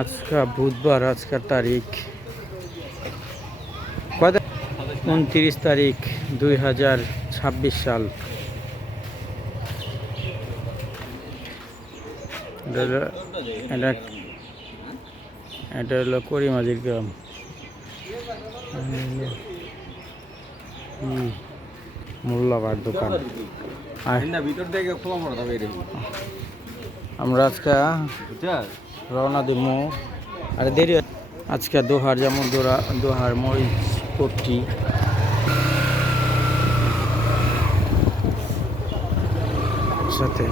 আজকে বুধবার, আজকের তারিখ কত? 29 তারিখ 2026 সাল। এটা এটা হলো করিমাজির গ্রাম। মোল্লাবার দোকান। আমরা আজকে রওনা দিব। আরে দেরি আজকে দোহার, যেমন দোহার মরিচ পট্টি সাথে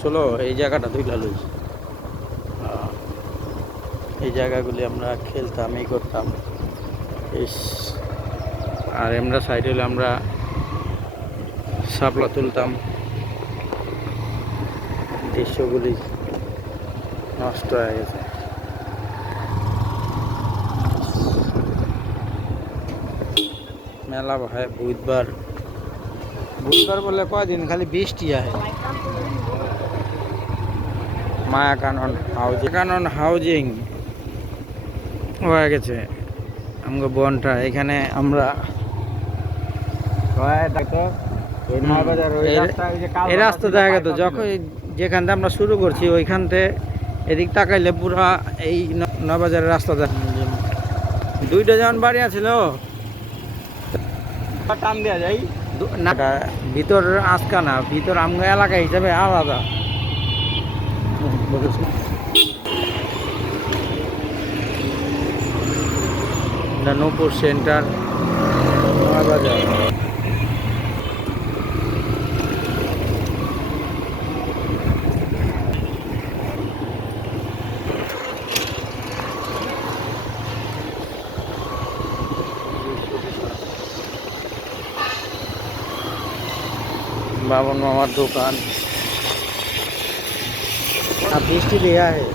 ষোলো এই জায়গাটা দুইটা লই। এই জায়গাগুলি আমরা খেলতাম, এই করতাম। আর আমরা সাইড হলে আমরা শাপলা তুলতাম। দৃশ্যগুলি নষ্ট হয়ে গেছে। মেলা হয় বুধবার। বুধবার বলে কয়দিন খালি বৃষ্টি আহে। মায়াকানন হাউজিং হয়ে গেছে আমাকে বনটা। এখানে আমরা এই রাস্তা দেখা গেত যখন যেখান থেকে আমরা শুরু করছি ওইখান থেকে এদিক তাকাইলে পুরা এই নবাজারের রাস্তা দেখা। দুইটা যেমন বাড়ি আছিল টান দেওয়া যায় না, ভিতর আজকা না, ভিতর আমগা এলাকা হিসাবে আলাদা। নূপুর সেন্টার নয়াবাজার। বাবন মামার দোকান। বৃষ্টি দেয়া হে,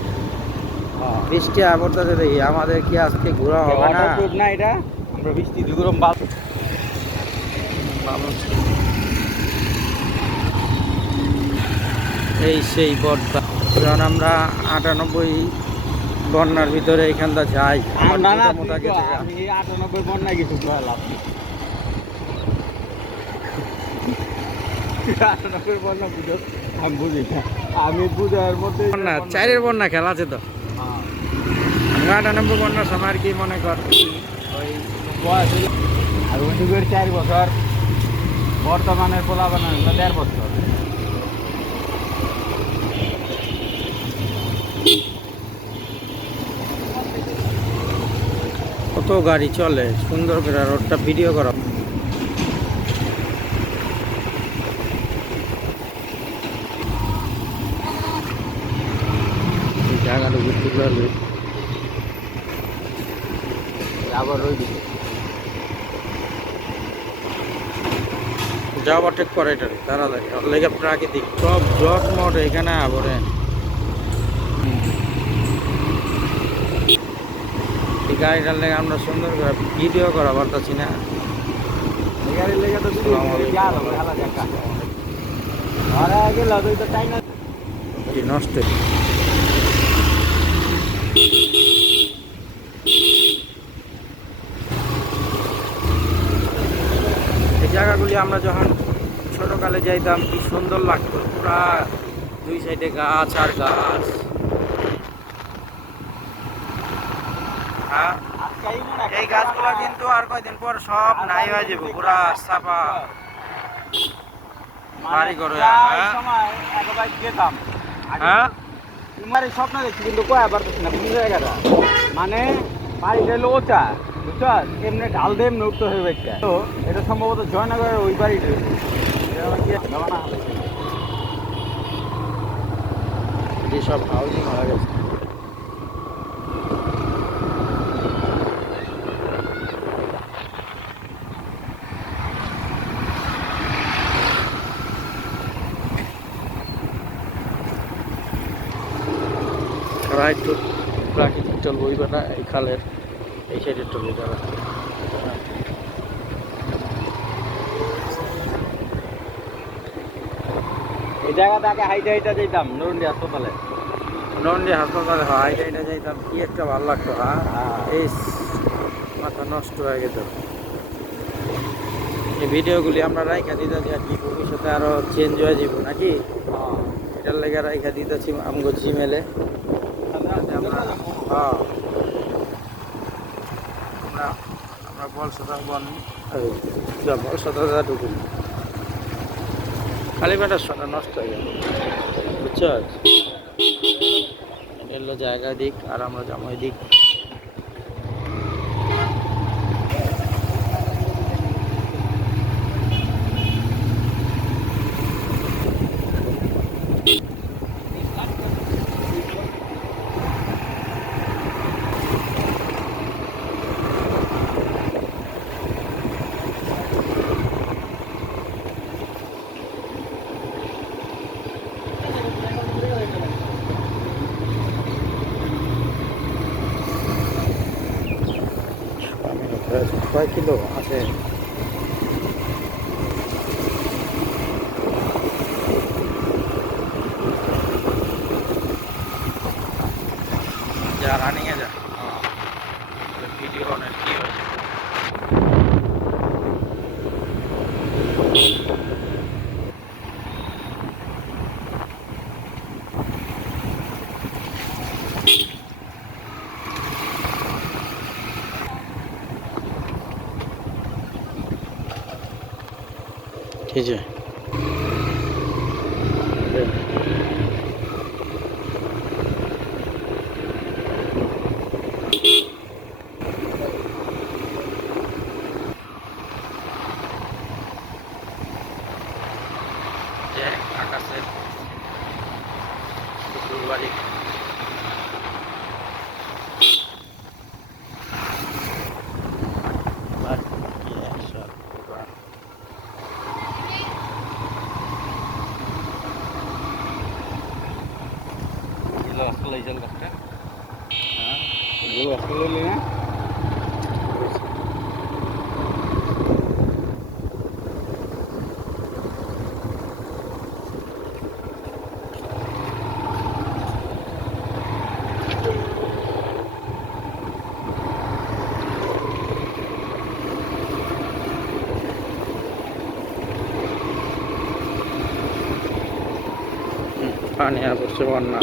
বৃষ্টি আবর্তাতে দেখি আমাদের কি আজকে ঘোরা হবে না? না, এটা আমরা বৃষ্টি দুগরম এই সেই বর্ষা, যখন আমরা 98 বন্যার ভিতরে এইখানটা যাই। আমি 98 বন্যায় কিছু লাভ নেই। 98 বন্যা বুঝো, আমি বুঝি না। আমি বুঝার মধ্যে বন্যা, চারের বন্যা খেলা আছে তো। 98 বন্যার সময় আর কি মনে কর ওই বয়স হইল। আর ওইটুকুর 4 বছর, বর্তমানের পোলা বানানো 1.5 বছর। কত গাড়ি চলে, সুন্দর করে রোডটা ভিডিও করা। জায়গাটা ঘুরতে পারবে আবার ওই দিকে যাওয়া ঠিক করে এটারে তাড়াতাড়ি লেগে প্রাকৃতিক সব জট মট এখানে আবরে। এই গাড়িটার লেগে আমরা সুন্দর করে ভিডিও করা পারতেছি না। গাড়ির লেগে তো নষ্ট। এই জায়গাগুলি আমরা যখন ছোটকালে যাইতাম কি সুন্দর লাগতো, পুরা দুই সাইডে গাছ আর গাছ। হ্যাঁ, এই গাছগুলো কিন্তু আর কয়দিন পর সব নাই হয়ে যাবে, পুরা চাপা বাড়ি করে। হ্যাঁ, তোমার এই স্বপ্ন দেখছি কিন্তু কয়া পারতেছি না কোন জায়গাটা। মানে বাড়িটা হলো ওচা, বুঝছো, এমনি ঢাল দিয়ে এমনি উঠতে হয়ে গেছে। তো এটা সম্ভবত জয়নগরের ওই বাড়িটা। সব হাউজিং হয়ে গেছে। একটু প্রাকৃতিক চলবো এই খালের। এই সাইডে টলি যাবে। এই জায়গাতে আগে হাইটে হাইটে যেতাম নরুন্ডি হাসপাতালে। নন্ডি হাসপাতালে হাইটে হাইটে যাইতাম, কি একটা ভালো লাগতো। হ্যাঁ, এই মাথা নষ্ট হয়ে গেত। এই ভিডিওগুলি আমরা রাইখা দিতেছি আর কি, ভবিষ্যতে আরো চেঞ্জ হয়ে যাব নাকি, এটার লেগে রাইখা দিতেছি আমগো জিমেলে। আমরা আমরা বল সদা বল সদা ঢুকুন, খালি বেটার সোনা নষ্ট হয়ে গেল, বুঝছ? এলো জায়গা দিক আর আমরা জামাই দিক। কয় কিলো আছে? যা রানিংয়ে যা, ভিডিও অনেক কি হয়েছে। ঠিক আছে, আকাশের পুকুর বাড়ি। পানি আর পড়ছে বন্যা।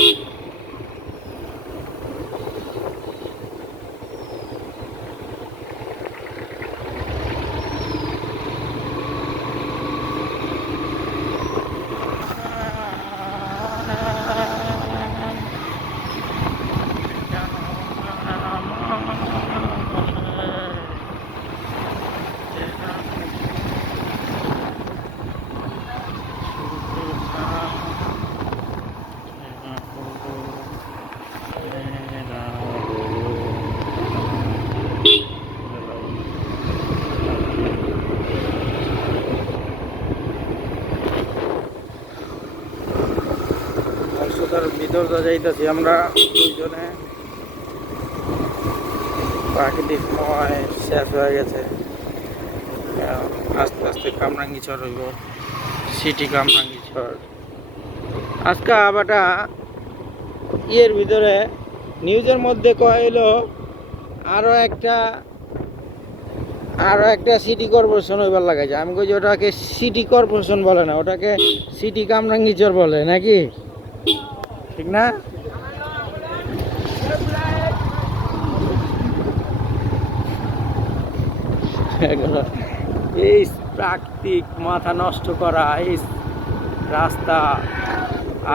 ভিতরটা যাইতেছি আমরা দুইজনে, প্রাকৃতিক সময় শেষ হয়ে গেছে, আস্তে আস্তে কামরাঙ্গীচর হইব, সিটি কামরাঙ্গীচর। আজকে আবারটা ইয়ের ভিতরে নিউজের মধ্যে কইল আরো একটা সিটি কর্পোরেশন হইবার লাগাইছে। আমি কই যে ওটাকে সিটি কর্পোরেশন বলে না, ওটাকে সিটি কামরাঙ্গীচর বলে নাকি, ঠিক না? এই প্রাকৃতিক মাথা নষ্ট করা এই রাস্তা,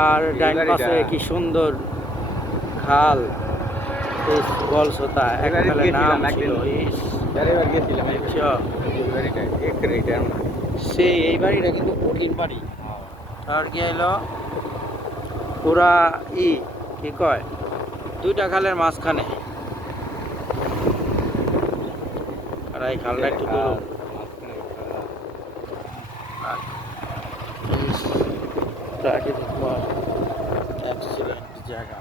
আর ডাইন পাশে কি সুন্দর খাল, এই বলসতা এককালে নাম ছিল। সেই এই বাড়িটা কিন্তু কঠিন বাড়ি। আর কি হইলো পুরা কি কয় দুইটা খালের মাঝখানে, আর এই খালটা একটু দূর, প্রাকৃতিক এক্সিলেন্ট জায়গা।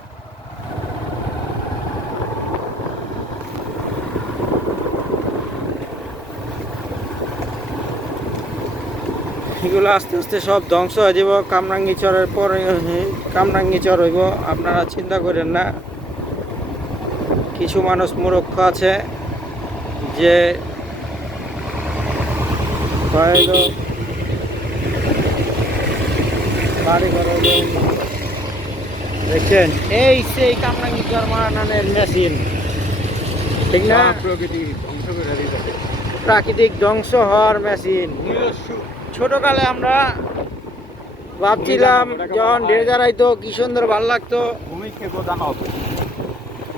এগুলো আস্তে আস্তে সব ধ্বংস হয়ে যাব। কামরাঙ্গি চরের পরে কামরাঙ্গি চর হইব, আপনারা চিন্তা করেন না। কিছু মানুষ মূর্খ আছে যে হয়তো বাড়ি ঘর দেখছেন, এই সেই কামরাঙ্গি চর মারানের মেশিন, ঠিক না? প্রকৃতি ধ্বংস করে দিতে প্রাকৃতিক ধ্বংস হওয়ার মেশিন। ছোটকালে আমরা ভাবছিলাম যখন ঢের গাড়াইতো কি সুন্দর ভাল লাগতো, ভূমি খেকো জানা হবে।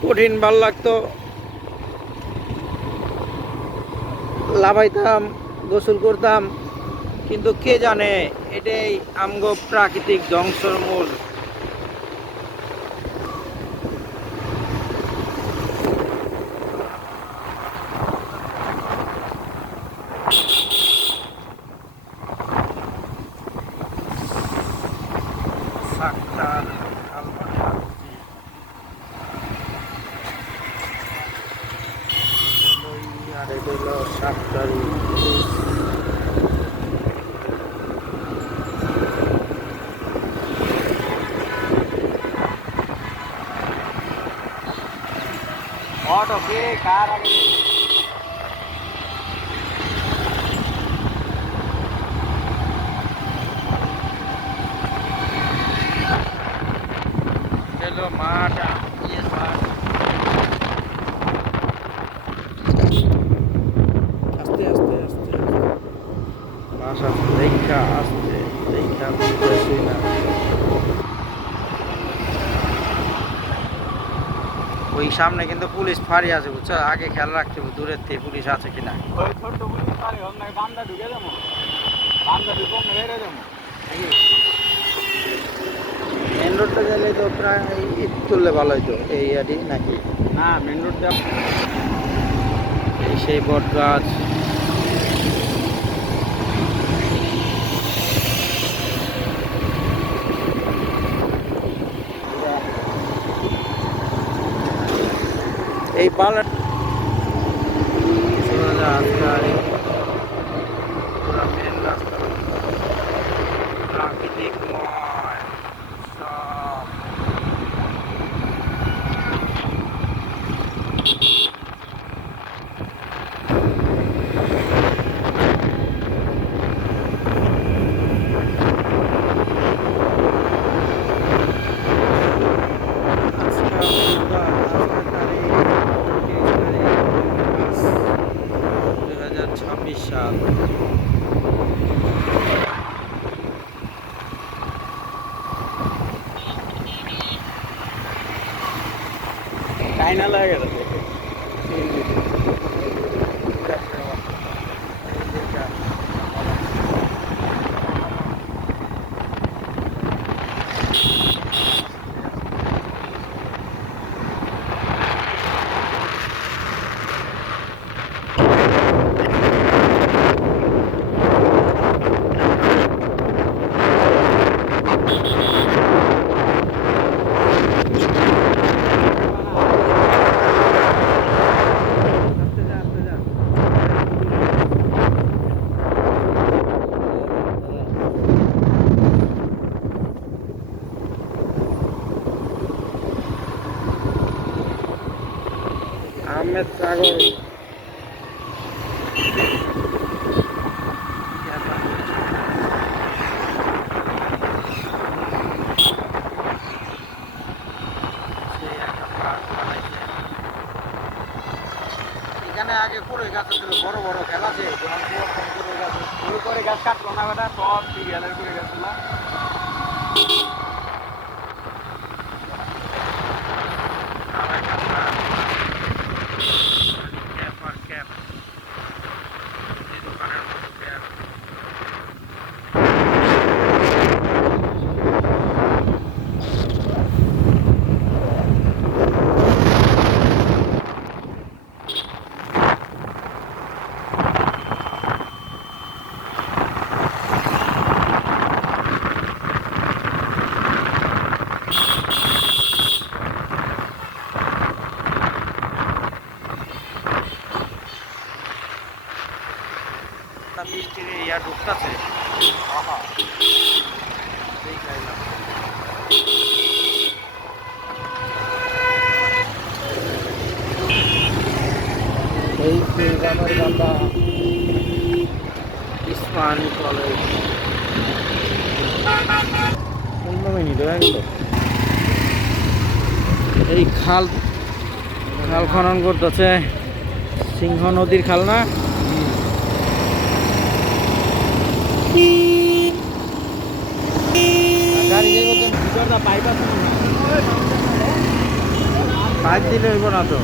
কঠিন ভাল লাগতো, লাফাইতাম, গোসল করতাম, কিন্তু কে জানে এটাই আমগো প্রাকৃতিক ধ্বংসর মূল। সাক্তার আলমাটি আর এটা হলো সাক্তারি। অটো কে কার আগে হলো মাঠ, ইয়ে মাঠ। আস্তে আস্তে আস্তে বাসা দেখা আস্তে দেখা বুঝতেছি না। ওই সামনে কিন্তু পুলিশ ফাঁড়ি আছে, বুঝছো? আগে খেয়াল রাখতে হবে দূরের থেকে পুলিশ আছে কিনা। ওই ছোট্ট পুলিশ পারে ওর নাকি বান্দা ঢুকে যাবো, বান্দা ঢুকে না বেড়ে যাবো। মেন রোডটা গেলে তো প্রায় তুললে ভালো হইতো এই আরই নাকি। না মেন রোডটা এই সেই বট গাছ, এই পালা পুরা মেন রাস্তা প্রাকৃতিকময় সব। সাল চাইনা লাগে গেছে। আহমেদ সাগর এখানে আগে করে গাছ ছিল, বড় বড় খেলা ছিল, করে গাছ কাটলো না বেটা, সব সিরিয়ালের করে গেছে না। বৃষ্টির ইয়া ঢুকতেছে। এই গ্রামের গান্দা ইসমানী কলেজ 15 মিনিট হয়ে গেল। এই খাল খাল খনন করতেছে, সিংহ নদীর খাল না? গাড়ি পাইপ দিলে হইব না তো।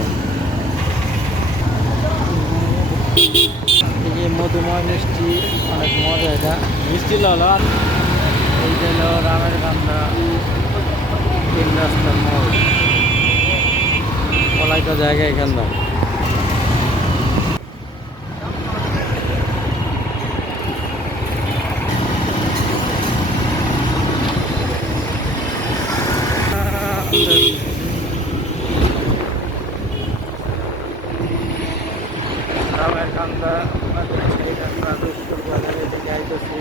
এই যে মধুময় মিষ্টি, অনেক মজা এটা। মিষ্টি লল এই যে হলো রামের কান্দা 3 রাস্তার মোড়, পলাইটা জায়গা এখানটা। রামের কান্দা এই রাস্তা দুষ্টুর বাজারে থেকে আইতেছি।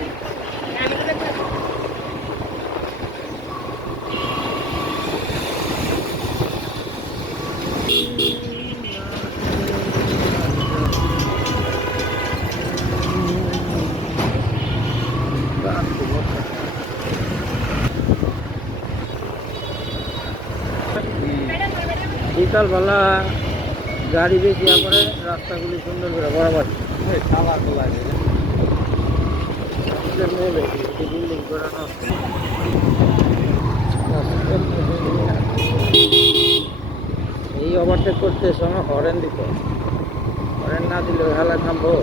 বিকালবেলা গাড়ি বেশি পরে রাস্তাগুলি সুন্দর করে বরাবর খাবার খোলা বিল্ডিং করানো। এই ওভারটেক করতে সময় হরেন দিত, হরেন না দিলে হেলা থামবো।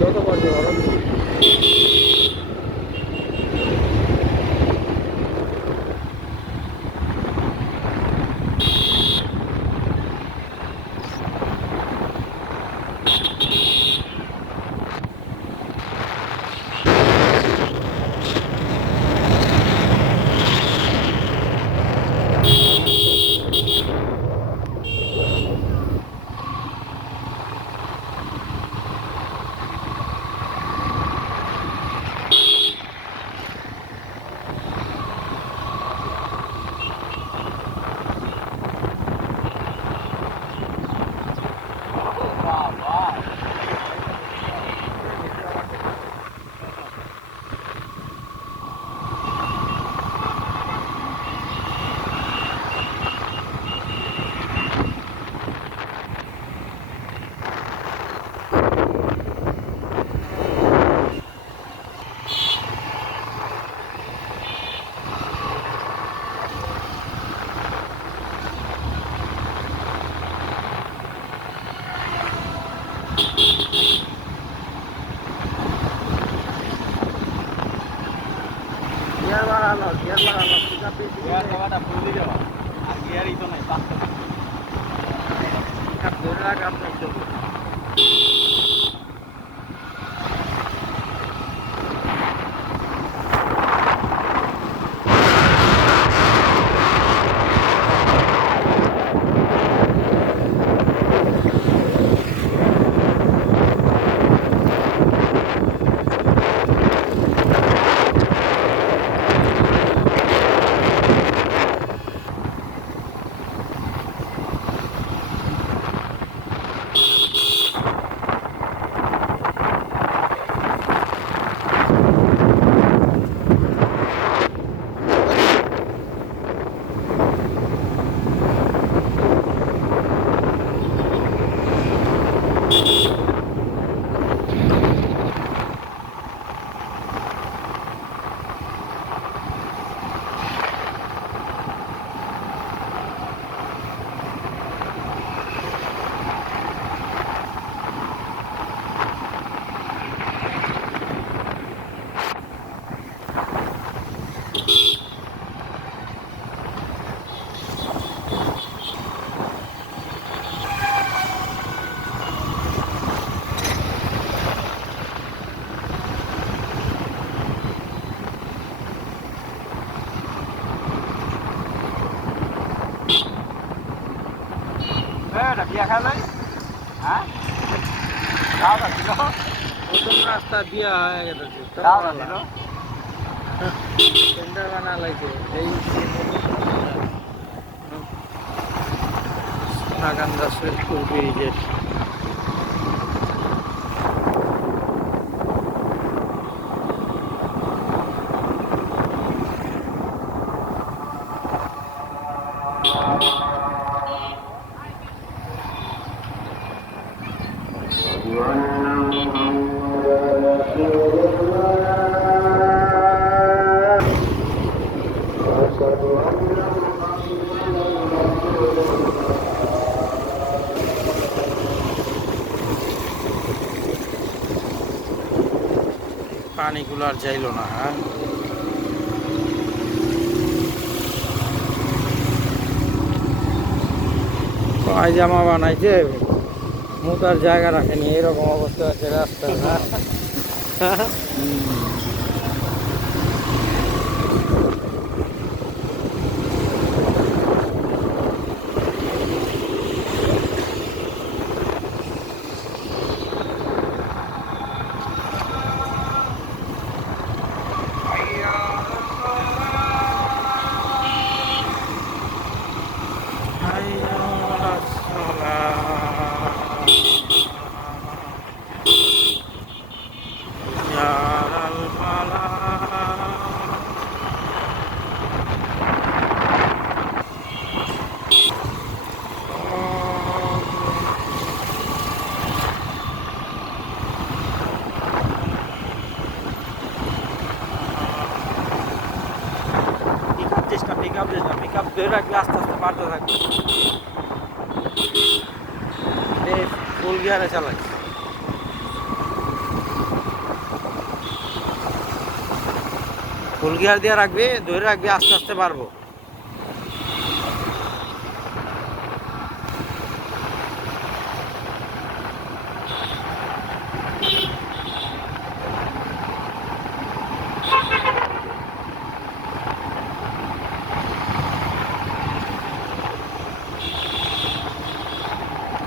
যত পারবে হরেন দিবে। গিয়ার বাড়ানো গিয়ার দেওয়াটা ফুল দেওয়া আর গিয়ারই তো নাই পাঁচটা ধরে রাখ আপনার ছবি। এটা বিয়া খাই নাই হ্যাঁ রাওদা ছিল প্রথম রাস্তা বিয়া হয়ে গেছে রাওদা ছিল টেন্ডার বানা লাগছে এই সোনাকান্দা সৈয়দপুর ব্রিজের পানিগুলো আর যাইলো না। হ্যাঁ, পায়জামা বানাইছে মোতার জায়গা রাখেনি, এরকম অবস্থা আছে রাস্তা। পিকআপ ধরে রাখলে আস্তে আস্তে বাড়তে থাকবে। ফুল গিয়ারে চালাই, ফুল গিয়ার দিয়ে রাখবে, ধরে রাখবে, আস্তে আস্তে বাড়বো।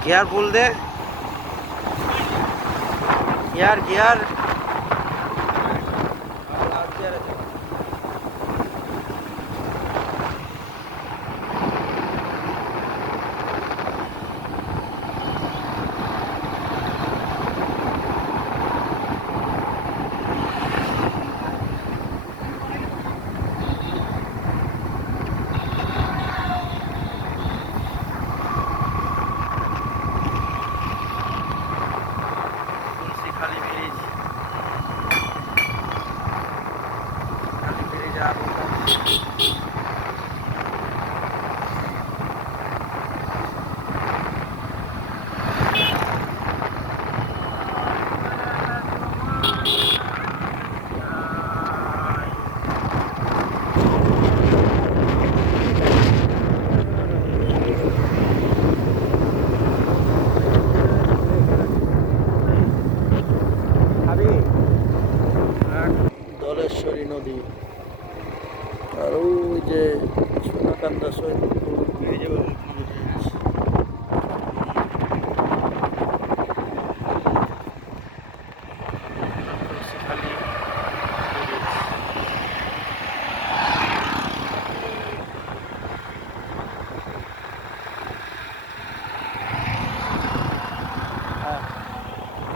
গিয়ার ফুল দে, গিয়ার গিয়ার খালি ব্রিজ, খালি ব্রিজ আর ধলেশ্বরী নদী, আর ওই যে সোনাকান্দা সৈয়দপুর ব্রিজ।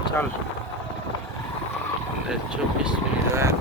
চল 24 মিনিট হয়ে গেল।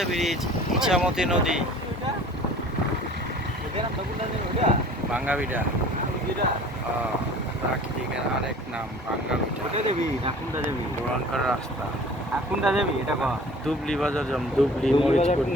গাইছা ব্রিজ, ইছামতি নদী, ভাঙ্গাবিটা। প্রাকৃতিকের আরেক নাম ভাঙ্গাবিটা। ভয়ঙ্কর রাস্তা। দুবলি বাজার যাম, দুবলি মরিচকুটি।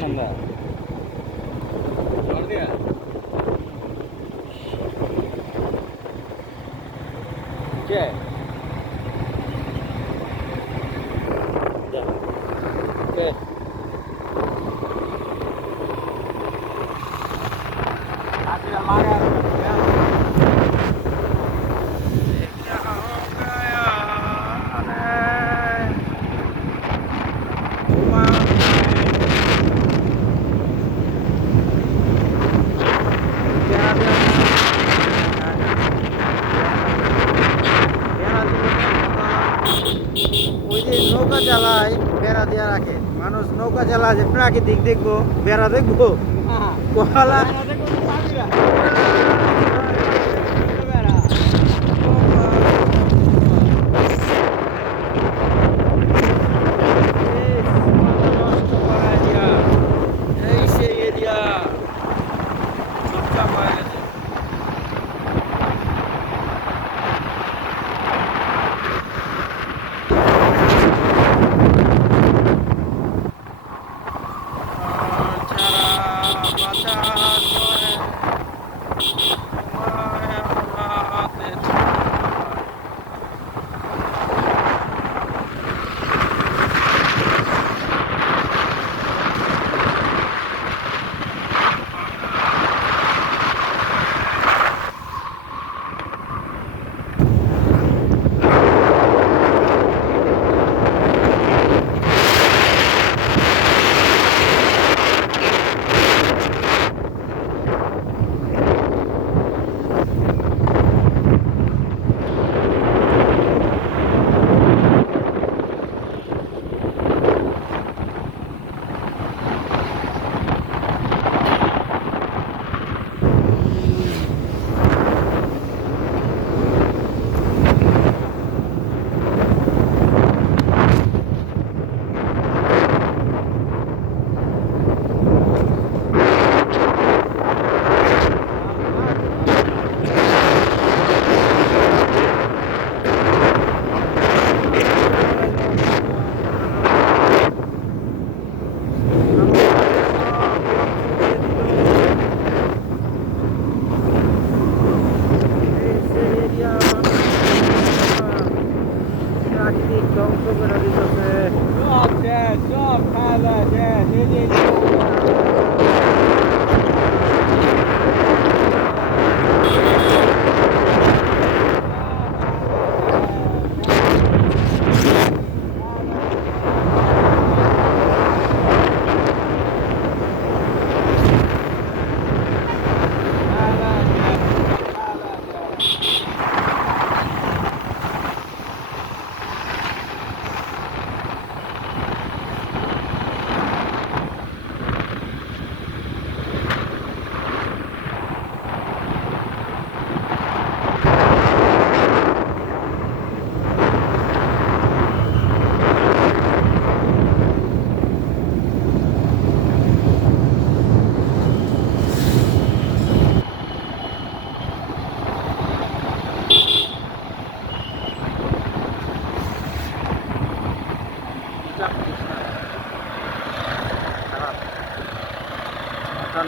ওই যে নৌকা চালায় বেড়া দিয়ে রাখে মানুষ, নৌকা চালায় যে প্রাকৃতিক দেখবো, বেড়া দেখবো কোহালা। এই সেই এরিয়া চুপচাপ হয়ে গেছে। ধ্বংস করে দিতেছে।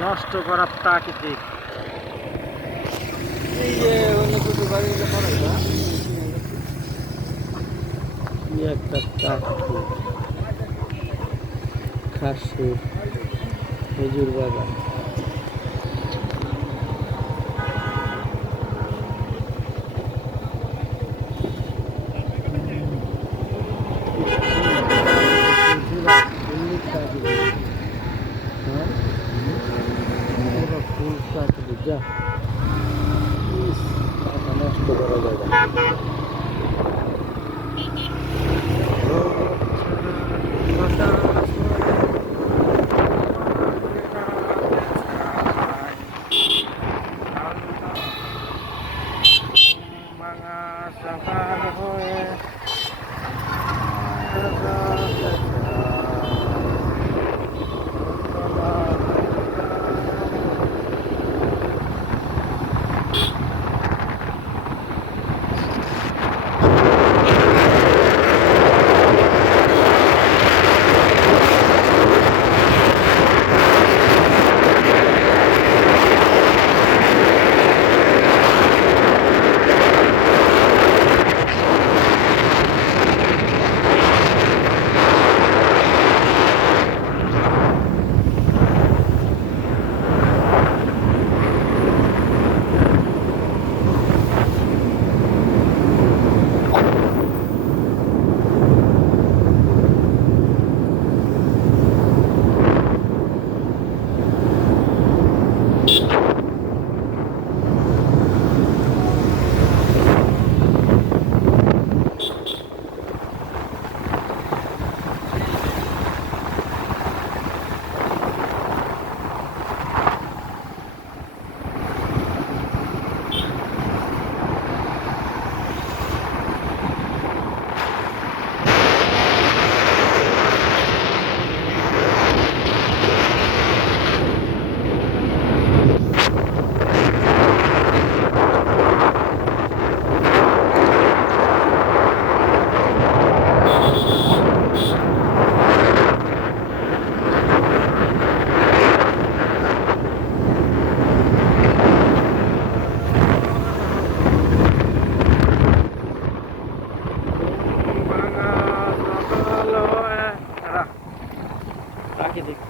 নষ্ট করা প্রাকৃতিক। এই যে একটা প্রাকৃতিক খাসি খেজুর বাগান। ফুল প্রাকৃতিক যা নষ্ট করা যায় না।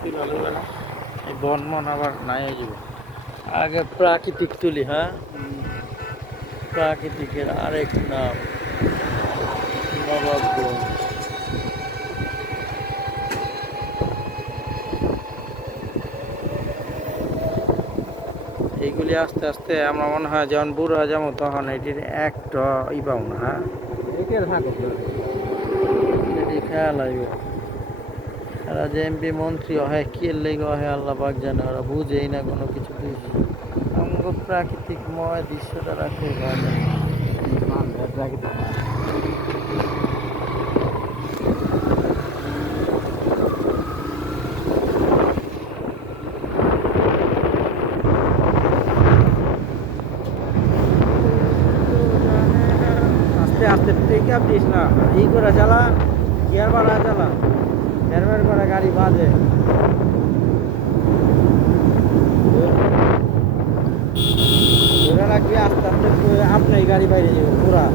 এই বন মন আবার নাই হয়ে যাবে। আগে প্রাকৃতিক তুলি, হ্যাঁ, প্রাকৃতিকের আরেক নাম নবাবগঞ্জ। এইগুলি আস্তে আস্তে আমরা মনে হয় যখন বুড়ো হয়ে যাবো তখন এটির একটা পাবো না, হ্যাঁ, এটি খেয়াল আসবে। এরা যে এমপি মন্ত্রী হয় কে লেগে হয় আল্লাহ পাক জানে, ওরা বুঝেই না কোনো কিছু বুঝি। আমাকে প্রাকৃতিকময় দৃশ্যটা রাখে ভালো। আস্তে আস্তে পিক আপ দিস না, ই করে চালা, গিয়ার বাড়া চালা, হেরমের করে গাড়ি বাজে। ধরে রাখবি আস্তে আস্তে আপনি গাড়ি বাইরে যাবে পুরা।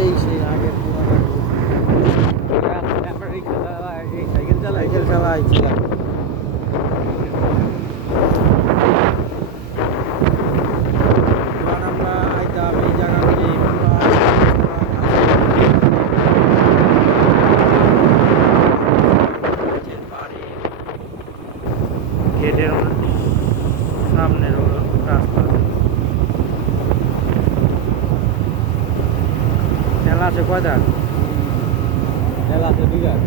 এই সেই আগের সাইকেল চালাইছিলাম। যখন আমরা আইতাম এই জায়গাগুলি গেটের সামনের রাস্তা তেল আছে কয়টা? তেল আছে 2 গাড়ি।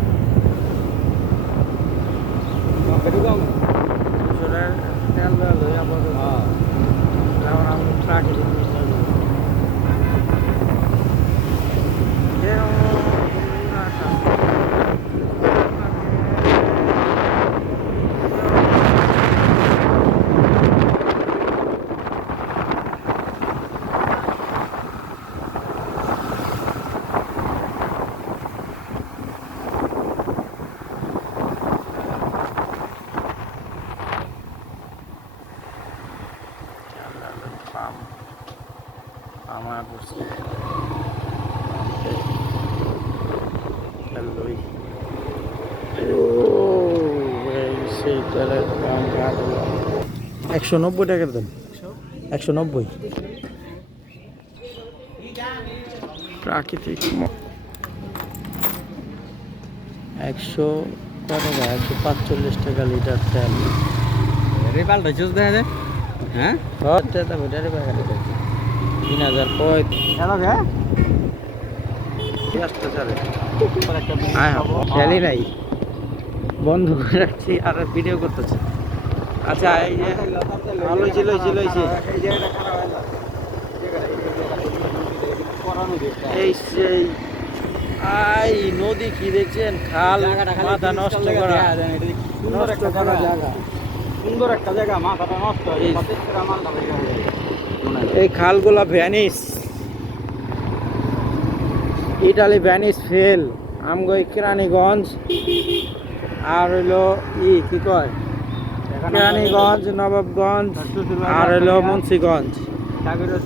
তেল লই আপাতত। এখন আমি প্রাকৃতিক আমার সেই তেলের দাম 190 টাকার দাম, 190। প্রাকৃতিক 100 কত টাকা, 145 টাকা লিটার তেল। রেপাল ঢুস দেখা যায়। হ্যাঁ, হচ্ছে তো বেটারি প্যাকেট 3000 কয় হ্যালো ভাই, আসতে চালে খেলি নাই, বন্ধ করে রাখছি আর ভিডিও করতেছি। আচ্ছা এই যে লইছি এই সেই আই নদী কি দেখছেন, খাল, মাথা নষ্ট করা, নষ্ট করা জায়গা, সুন্দর একটা জায়গা, মাথাটা নষ্ট হয়। এই খালগুলা ভ্যানিস, ইটালি ভ্যানিস ফেল। আমগো কেরানীগঞ্জ আর হইলো কি কয়, কেরানীগঞ্জ, নবাবগঞ্জ আর হইলো মুন্সিগঞ্জ। আমরা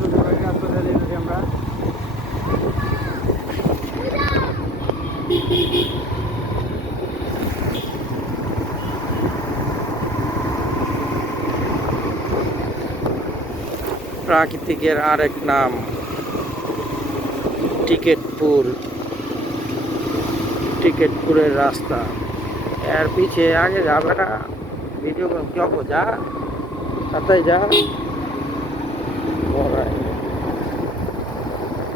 প্রাকৃতিকের আরেক নাম টিকেটপুর, টিকেটপুরের রাস্তা। এর পিছে আগে যা বেটা, ভিডিও ক্यों को जा, তাতেই যা বড়াই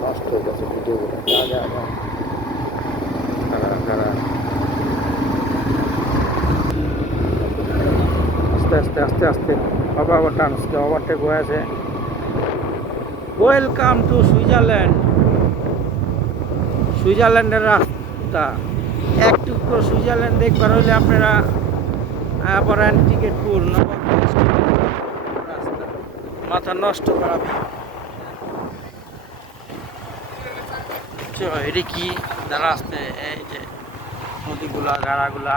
নষ্ট হয়ে গেছে ভিডিওগুলো। যা যা যা খারাপ খারাপ, আস্তে আস্তে আস্তে আস্তে বাবা আবার টানসকে ওভারটেক হয়ে আছে। Welcome to Switzerland. সুইজারল্যান্ডের রাস্তা একটু সুইজারল্যান্ড দেখবার হইলে আপনারা পড়েন টিকিটপুর নবাবগঞ্জ রাস্তা, মাথা নষ্ট করাবে। এটা কি রাস্তা, এই যে নদীগুলা গাড়াগুলা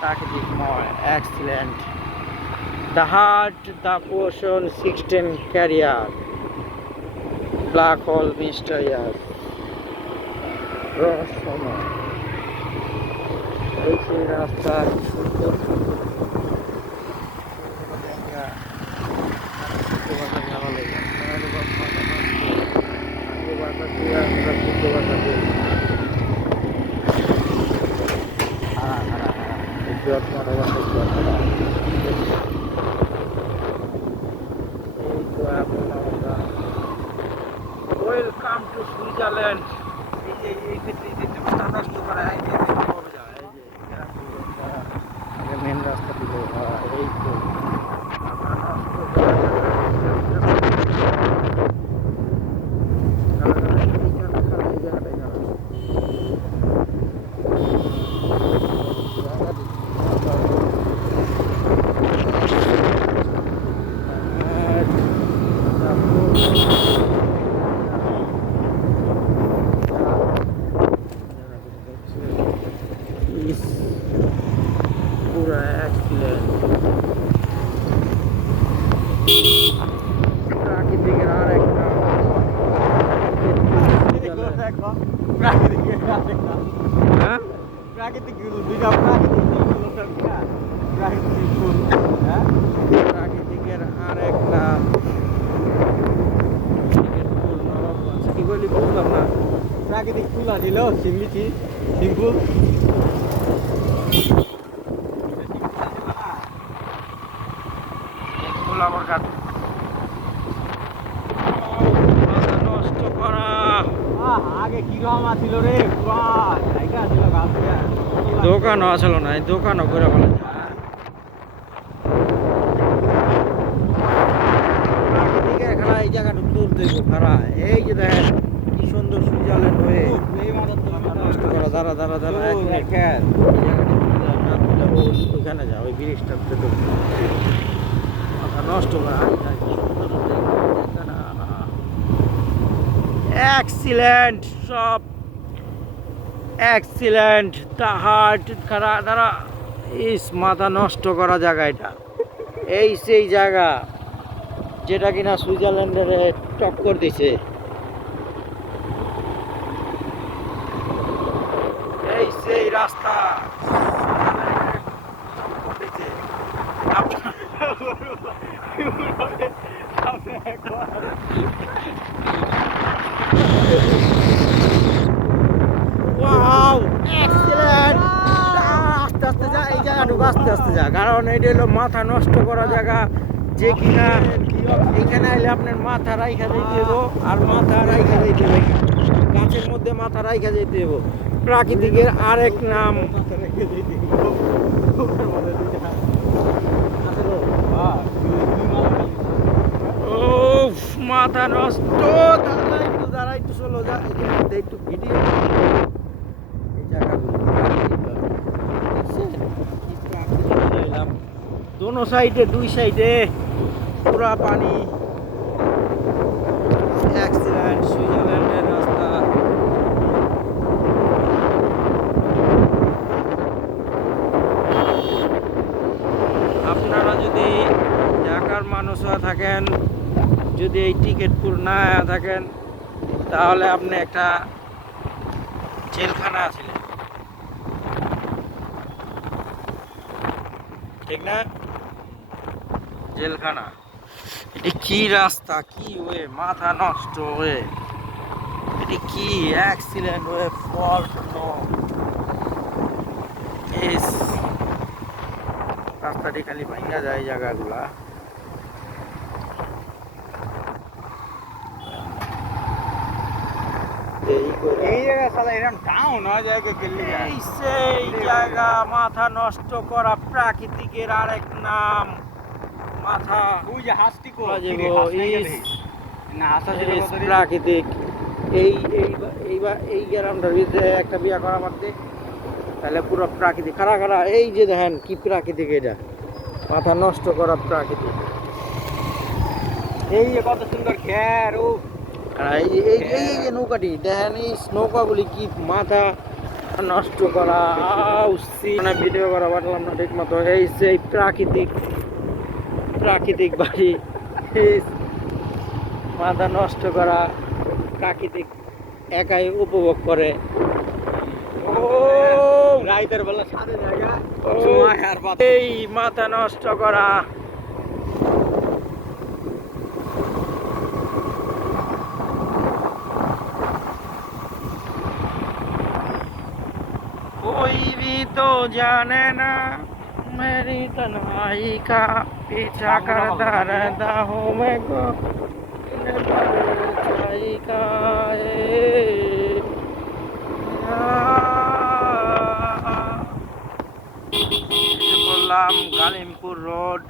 প্রাকৃতিকময়, excellent. The heart, the ocean, 16 carrier, black hole mysterious. রহস্যময় এই সেই রাস্তা, কি সুন্দর সুন্দর জায়গা। Welcome to Switzerland. নষ্ট করা মেন রাস্তা দিল, এই তো পুরা এক্সিলেন্ট। প্রাকৃতিকের আর একটা হ্যাঁ প্রাকৃতিক দুইটা প্রাকৃতিক ফুল, হ্যাঁ প্রাকৃতিকের আর একটা নবাবগঞ্জ। কি করলি বুঝলাম না। প্রাকৃতিক ফুল আছিল সিমলিচি সিম্পল। আমার গাছ নষ্ট করা। আগে কিরকম আছিল রে, পুরা জায়গা আছিল গাছ। দোকানও আসলো না, এই দোকানও করে বলে খেলা। এই জায়গাটা দূর দেখবো খারা, এই যে দেখেন কি সুন্দর সুইজারল্যান্ড হয়ে নষ্ট করা। দাঁড়া দাঁড়া দাঁড়া, এক মিনিট। ওইখানে যা, ওই ব্রিজটা নষ্ট করা। এক্সিলেন্ট, সব এক্সিলেন্ট। দ্য হার্ট খারা দ্বারা ইস মাথা নষ্ট করা জায়গা এটা। এই সেই জায়গা যেটা কিনা সুইজারল্যান্ডের টক্কর দিছে। এই সেই রাস্তা ওয়াও এক্সিলেন্ট। আস্তে আস্তে যা, এই জায়গাটুকু আস্তে আস্তে যা, কারণ এটা হলো মাথা নষ্ট করা জায়গা। যে কিনা এখানে আইলে আপনার মাথা রাইখা যেতে হবো, আর মাথা রাইখা যেতে হবে, গাছের মধ্যে মাথা রাইখা যেতে হবো। প্রাকৃতিকের আরেক নাম। উফ, মাথা নষ্ট। দাঁড়া একটু চলো যা, এখানে একটু ভিডিও। এই জায়গাগুলো দোনো সাইডে, দুই সাইডে পুরা পানি। এক্সিলেন্ট সুইজারল্যান্ডের রাস্তা। আপনারা যদি ঢাকার মানুষ হয়ে থাকেন, যদি এই টিকিটপুর না থাকেন, তাহলে আপনি একটা জেলখানা আছিলেন, ঠিক না? জেলখানা। এটা কি রাস্তা, কি ওয়ে, মাথা নষ্ট হয়ে। এটা কি অ্যাক্সিডেন্ট হয়ে ফল্ট। এই রাস্তাটি খালি ভাঙ্গা যায় জায়গাগুলা। এই জায়গা সালা এরকম টাউন হয় জায়গা গেলে এই সেই জায়গা, মাথা নষ্ট করা প্রাকৃতিকের আরেক নাম। মাথা ওই যে হাসটি কো বাজে কি রে, গো, হাঁস নাই ইস, গেলে? না হাসা ছিল ইস, কত রে? প্রাকৃতিক। এই এই এই গ্রামটার ভিতরে একটা বিয়া করা পারতে, তাহলে পুরো প্রাকৃতিক। খারা খারা, এই যে দেখেন কি প্রাকৃতিক, এটা মাথা নষ্ট করা প্রাকৃতিক। এই যে কত সুন্দর খের ও আর এই যে নৌকাটি দেখেন, এই নৌকাগুলি কি মাথা নষ্ট করা। মানে ভিডিও করা পারলাম না ঠিক মতো। এই সেই প্রাকৃতিক বাড়ি, এই মাথা নষ্ট করা প্রাকৃতিক একাই উপভোগ করে। ও রাইতের বেলা সাদা জায়গা ও, সময় আর বাতাস। এই মাথা নষ্ট করা। कोई भी तो जाने ना मेरी तन्हाई का पीछा करता रहता हूँ मैं को ऊंचाई का বললাম Galimpur road,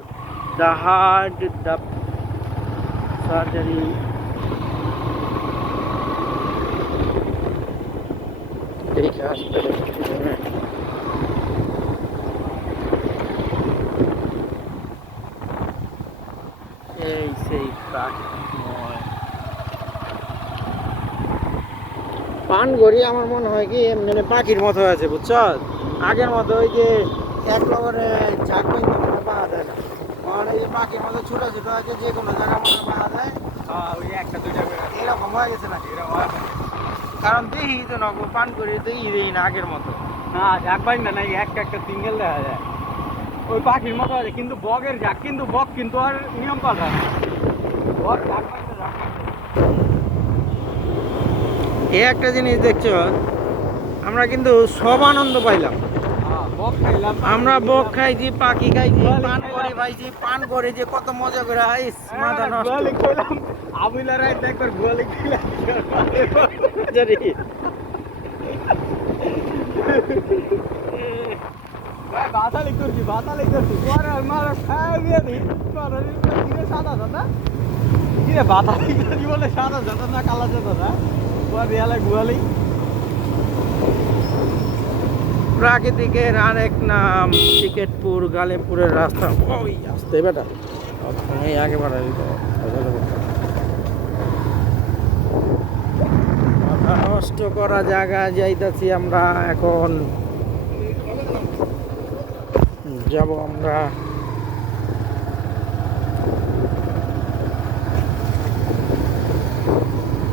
the heart, the surgery. দেখে আসতে এই সেই প্রাকৃতিকময় পানগড়ি। আমার মনে হয় কি মানে পাখির মতো আছে, বুঝছ? আগের মতো ওই যে এক লগরে ঝাঁক পাওয়া যায় না, আর এই যে পাখির মতো ছোট ছোট আছে, যে কোনো জায়গার মধ্যে পাওয়া যায়। হ্যাঁ ওই একটা দুইটা করে এরকম হয়ে গেছে নাকি? এরকম হয় না। কারণ দেখি তো না পান করি, দেখি না আগের মতো। না ঝাঁক পাই না, নাকি একটা একটা সিঙ্গেল দেখা যায়। ওই পাখির মতো আছে কিন্তু বগের ঝাঁক, কিন্তু বক কিন্তু আর নিয়ম পাল্টা না। বক ঝাঁক পাইতে ঝাঁক পাইতে। এই একটা জিনিস দেখছো, আমরা কিন্তু সব আনন্দ পাইলাম। হ্যাঁ বক খাইলাম, আমরা বক খাইছি, পাখি খাইছি, গোয়ালি পান খাইলাম। করে খাইছি, পান করে যে কত মজা করে আইস, মাথা নষ্ট। গোয়ালি খাইলাম, আবুলা রাইতে একবার গোয়ালি খাইলাম। জানি। ভাই বাতালি করছি পরে আমার খাই দিয়ে দিই কিরে সাদা দাদা, কিরে বাতালি করছি বলে সাদা দাদা না কালা দাদা না, পরে দেয়ালে গোয়ালি। প্রাকৃতিকের আরেক নাম টিকেটপুর, গালিমপুরের রাস্তা। ওই আসতে বেটা, এই আগে বাড়াই মাথা নষ্ট করা জায়গা যাইতাছি আমরা এখন। যাব আমরা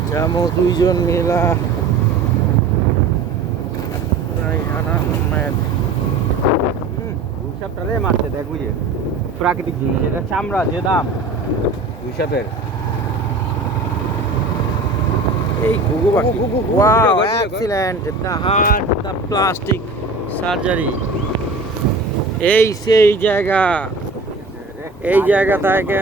যাবো দুইজন মিলা, রায়হান আহমেদ। দুইসাপটা রে মারছে দেখ বুঝে, প্রাকৃতিক জিনিস, এটা চামড়া যে দাম দুইসাপের। এই ঘুঘু পাখি, ঘুঘু, ঘুঘু, ওয়াও ভিডিও কর, excellent, the heart, the plastic surgery. এই সেই জায়গা, এই জায়গা থেকে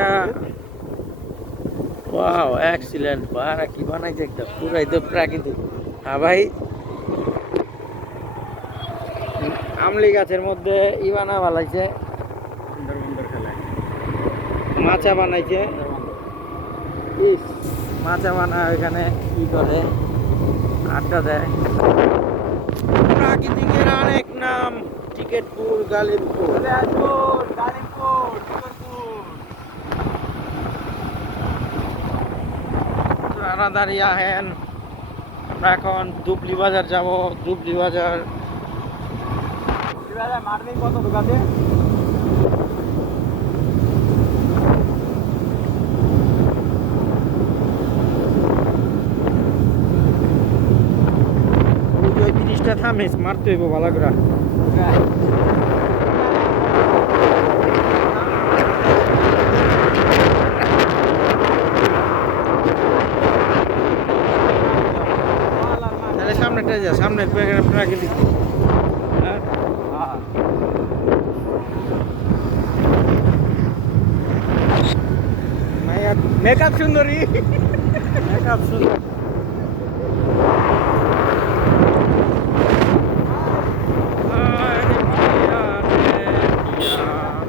ওয়াও এক্সিলেন্ট। বারা কি বানাইছে একটা, পুরাই তো প্রাকৃতিক। হ্যাঁ ভাই, আমলি গাছের মধ্যে ই বানা বানাইছে, সুন্দর সুন্দর খেলায় মাচা বানাইছে। ইস, মাচা বানায় ওইখানে কি করে আড্ডা দেয়। প্রাকৃতিকের আরেক নাম টিকেটপুর, গালিমপুর। চলে আসবো গালিমপুর, টিকরপুর। তাড়াতাড়ি আহেন, আমরা এখন দুবলি বাজার যাব। দুবলি বাজার মারদিন কত ঢুকাতে? ওই 30টা থামিস মারতে হইব ভালো করে। তাহলে সামনেটা যা, সামনের প্রাকৃতিক। হ্যাঁ, মেকআপ সুন্দরী। মেকআপ শুধু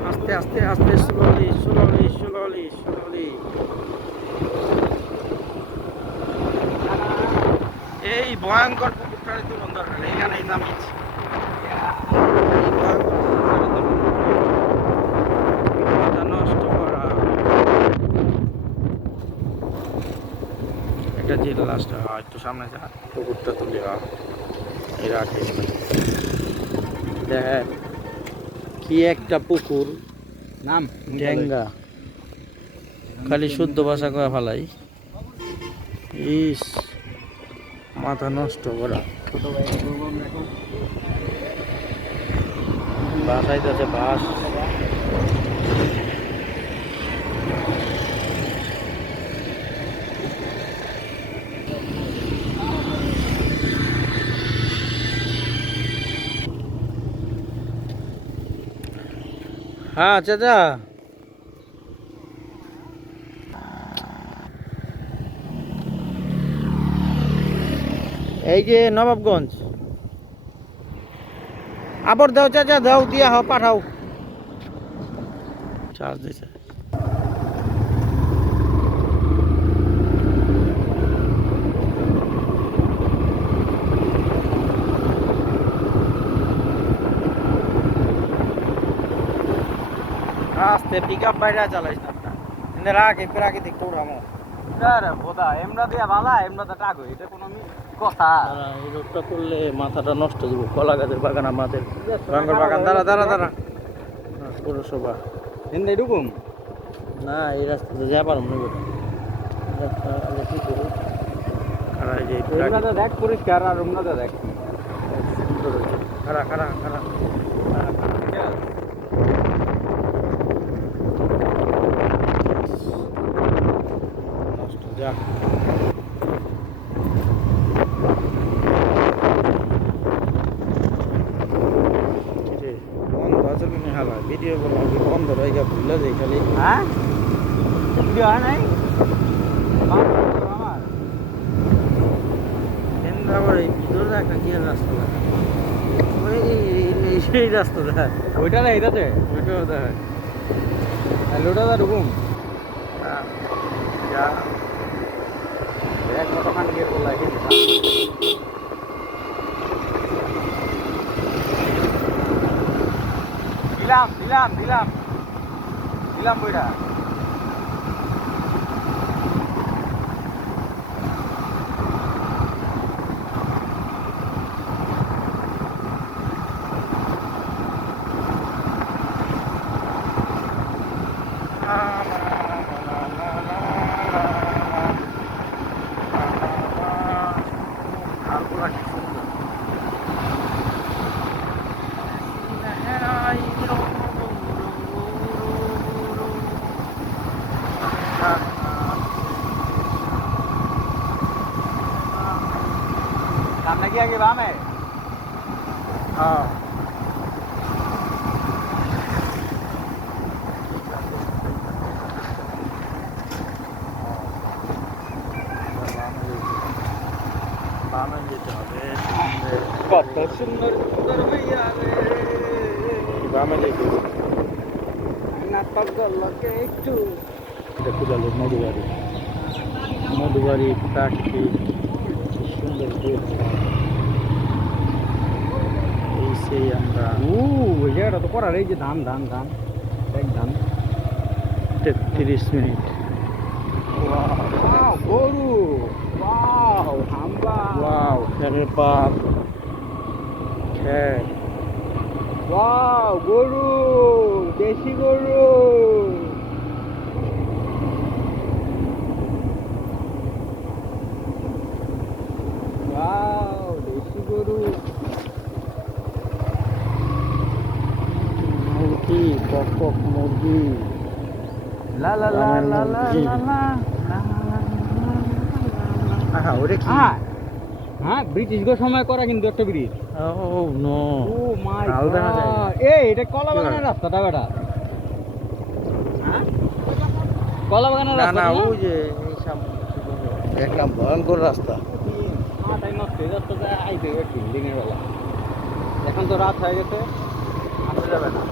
আস্তে আস্তে আস্তে স্লোলি স্লোলি স্লোলি স্লোলি। এই ভয়ঙ্কর পুকুরটারে তো বন্ধ দরকার, এখানেই নামিয়েছি। মাথা নষ্ট করা একটা জিল লাস্ট হয়, একটু সামনে যা, পুকুরটা তুলে এই রাখিস না। দেখ কি একটা পুকুর, নাম ডেঙ্গা, খালি শুদ্ধ ভাষা কয়ে ফেলাই। ইস, মাথা নষ্ট করা। বাসায় যাচ্ছে বাস। হ্যাঁ চাচা, এই যে নবাবগঞ্জ। আবার দাও চাচা, দাও, দিয়া হ, পাঠাও। চার্জ দিছে। আস্তে পিক আপ বাইরে চালাইস না, কিন্তু রাখ একটু রাখি দেখতে উঠামো। আরে বোধা এমরা দিয়া ভালা, এমরা তো টাক হই, এটা কোনো কথা। এই রোডটা করলে মাথাটা নষ্ট দিব। কলা গাছের বাগান আমাদের, বাঙ্গর বাগান। দাঁড়া দাঁড়া দাঁড়া, পৌরসভা হিন্দে ঢুকুম না, এই রাস্তাতে যা পারম না। কি করবো, খারা এই যে এমরা তো দেখ পরিষ্কার, আর এমরা তো দেখ সুন্দর হয়েছে। খারা খারা খারা নষ্ট যা। বন্ধ আছে কিনা হালা, ভিডিও করলাম বন্ধ রয়ে গেল, ভুলে যাই খালি। হ্যাঁ ভিডিও হয় নাই আমার আবার এই ভিতরে একটা কি রাস্তা দেখা, সেই রাস্তা দেখা, ওইটা না এটাতে ওইটাও দেখা। লোটা দা ঢুকুম যা দেখ কতখান গিয়ে বললা কিন্তু দিলাম দিলাম দিলাম দিলাম বইটা সামনে কি আগে বামে হ্যাঁ বামে যেতে হবে। কত সুন্দর সুন্দর হইয়া রে বামে যেতে নাটক গলকে একটু দেখতে গেলে মধুবাড়ি, মধুবাড়ি প্রাকৃতিক সুন্দর দৃশ্য। এই সেই আমরা ওই জায়গাটা তো করার, এই যে ধান ধান ধান দেখ ধান 33 মিনিট। ওয়াও গরু ওয়াও হাম্বা ওয়াও, খেরের পাত, খের, ওয়াও গরু দেশি গরু ওয়াও দেশি গরু মুরগি, কক কক মুরগি, লা লা লা লা লা লা আহা ওরে কি, হ্যাঁ হ্যাঁ ব্রিটিশ গো সময় করা কিন্তু একটা ব্রিজ। ও নো, ও মাই তাল দেখা যায় না। গড এই এটা কলা বাগানের রাস্তাটা বেটা। হ্যাঁ কলা বাগানের না রাস্তা না না? ওই যে এই সামনে দেখলাম ভয়ঙ্কর রাস্তা। মাথায় নষ্ট হয়ে যাচ্ছে যে আইতে একটু দিনের বেলা। এখন তো রাত হয়ে গেছে, আসা যাবে না।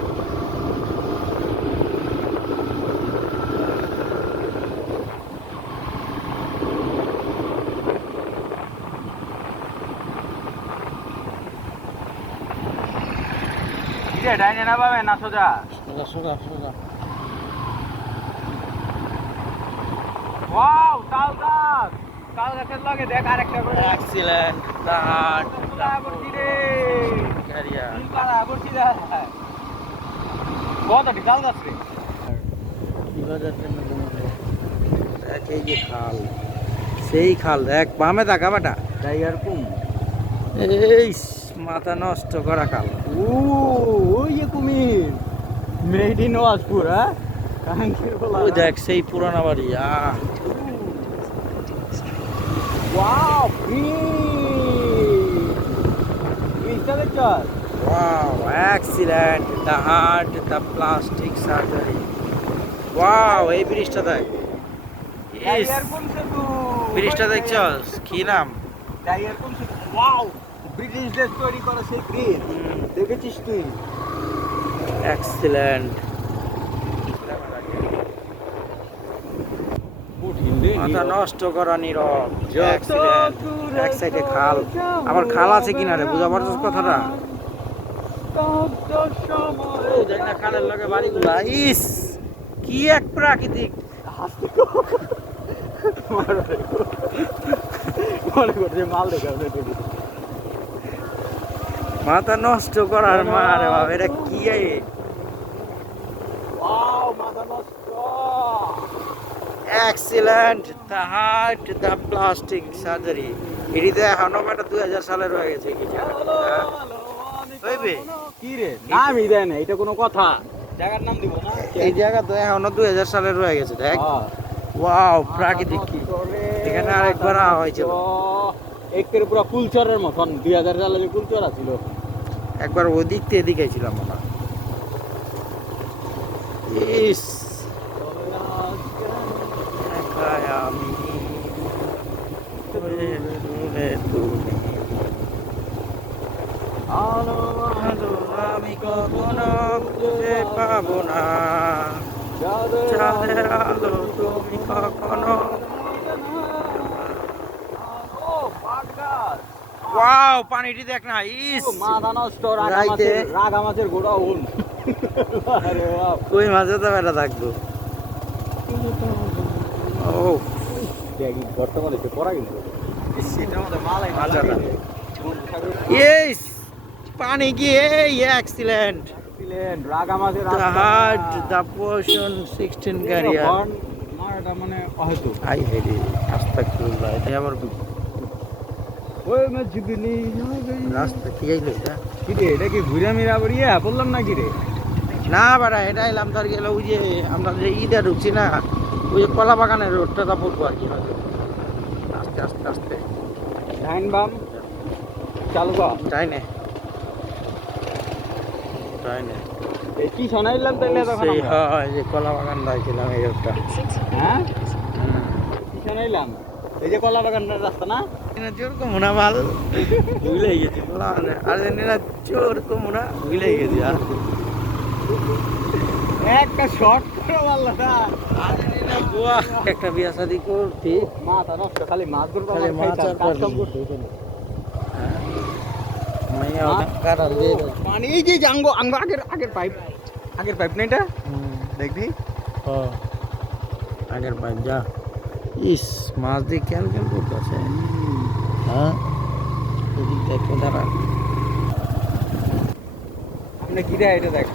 ডাইনে না পাবে না সোজা? সোজা সোজা সোজা। ওয়াও, তাল গাছ! তাল গাছের লগে দেখ আরেকটা করে এক্সিলেন্ট তাহাট বলছি রে। এরিয়া। বলছি রে। কতটি তাল গাছ রে? কি বাজার জন্য দেখ এই যে খাল, সেই খাল দেখ বামে দেখা বেটা। টাইগার কুম। এই মাথা নষ্ট করা খাল। ওই যে কুমির, মেড ইন ওয়াজপুর। হ্যাঁ, ওই দেখ সেই পুরানা বাড়ি। ওয়াও, ব্রিজটা দেখছস? Wow, excellent. The heart, the plastic surgery. Wow, এই ব্রিজটা দেখ। টাইগার কুম সেতু। ব্রিজটা দেখছস? কি নাম? টাইগার কুম সেতু। ওয়াও, ব্রিটিশদের তৈরি করা সেই ব্রিজ দেখেছিস তুই? Excellent. মাথা নষ্ট করা নীরব। Excellent. এক সাইডে খাল। আবার খাল আছে কিনারে, বুঝা পারছিস কথাটা? ও দেখ না খালের লগে বাড়িগুলা। ইস কি এক প্রাকৃতিক। মনে করছে মাল দেখা মাথা নষ্ট করার মারে বাবা, এটা কি excellent the heart the plastic surgery. এটিতে এখনো বেটা 2000 সালের হয়ে গেছে কিছু হইবে কি রে? নামই দেয় না, এটা কোনো কথা? জায়গার নাম দিব না? এই জায়গা তো এখনো 2000 সালের হয়ে গেছে দেখ। ওয়াও প্রাকৃতিক কি এখানে আরেকবার আওয়া হয়েছিল একের পুরো কুলচরের মতন। 2000 সালে যে কুলচর আছিল, একবার ওই দিক থেকে এদিকে ছিলাম আমরা। ইস একাই আমি তুমি আলো আলো আমি কখনো খুঁজে পাবো না, চাঁদের আলো তুমি কখনো। ওয়াও পানিটি দেখ না। ইস মাথা নষ্ট। রাইতে রাগা মাছের গোড়া উন। আরে বাপ, কই মাঝে তো বেটা থাকবো। ও দেখি বর্তমানে সে পড়া কিন্তু সেটার মধ্যে মালাই আচ্ছা, মালা আচ্ছা। ইস পানি কি এই এক্সিলেন্ট দিলেন। রাগা মাছের দ্য হার্ট দ্য পোর্শন 16 ক্যারিয়ার। মারাটা মানে অহেতু। আই হেড আস্তাগফিরুল্লাহ। এটা আবার ওই মসজিদনি রাস্তা কি আইলো এটা? কি রে? এটা কি ঘুরে মিরা বড়িয়া বললাম না কি রে? না বাড়া এটা এলাম তার গেলে ওই যে আমরা যে ঈদে ঢুকছি না, ওই যে কলা বাগানের রোডটা তা পড়বো আর কি হয়তো। আস্তে আস্তে আস্তে ডাইন বাম চালু কর। তাই না তাই না এই কি শোনাইলাম তাইলে তখন সেই আমরা? হয় যে কলা বাগান দাইছিলাম এই রোডটা। হ্যাঁ, কি শোনাইলাম? এই যে কলা বাগানের রাস্তা না? চোর কমুনা মাল ভুলে গেছি আর্জেন্টিনা চোর কমুনা ভুলে গেছি। আর একটা শর্ট করে বললো না। আর্জেন্টিনা গোয়া একটা বিয়া শাদি করতি মাথা নষ্ট, খালি মাছ ধরবো, খালি আমার মাছ খাইতাম, আর কাজ কাম করবি। করতে হইতো না। মাইয়া ওটা কাটাল দিয়ে দাও। পানি এই যে আঙ্গো আঙ্গো আগের পাইপ না এটা? দেখবি আগের পাইপ যা। ইস মাছ দিয়ে কেন কেন করতেছে। হ্যাঁ এদিক দেখো দাঁড়া। আপনি কি দেয় এটা দেখ।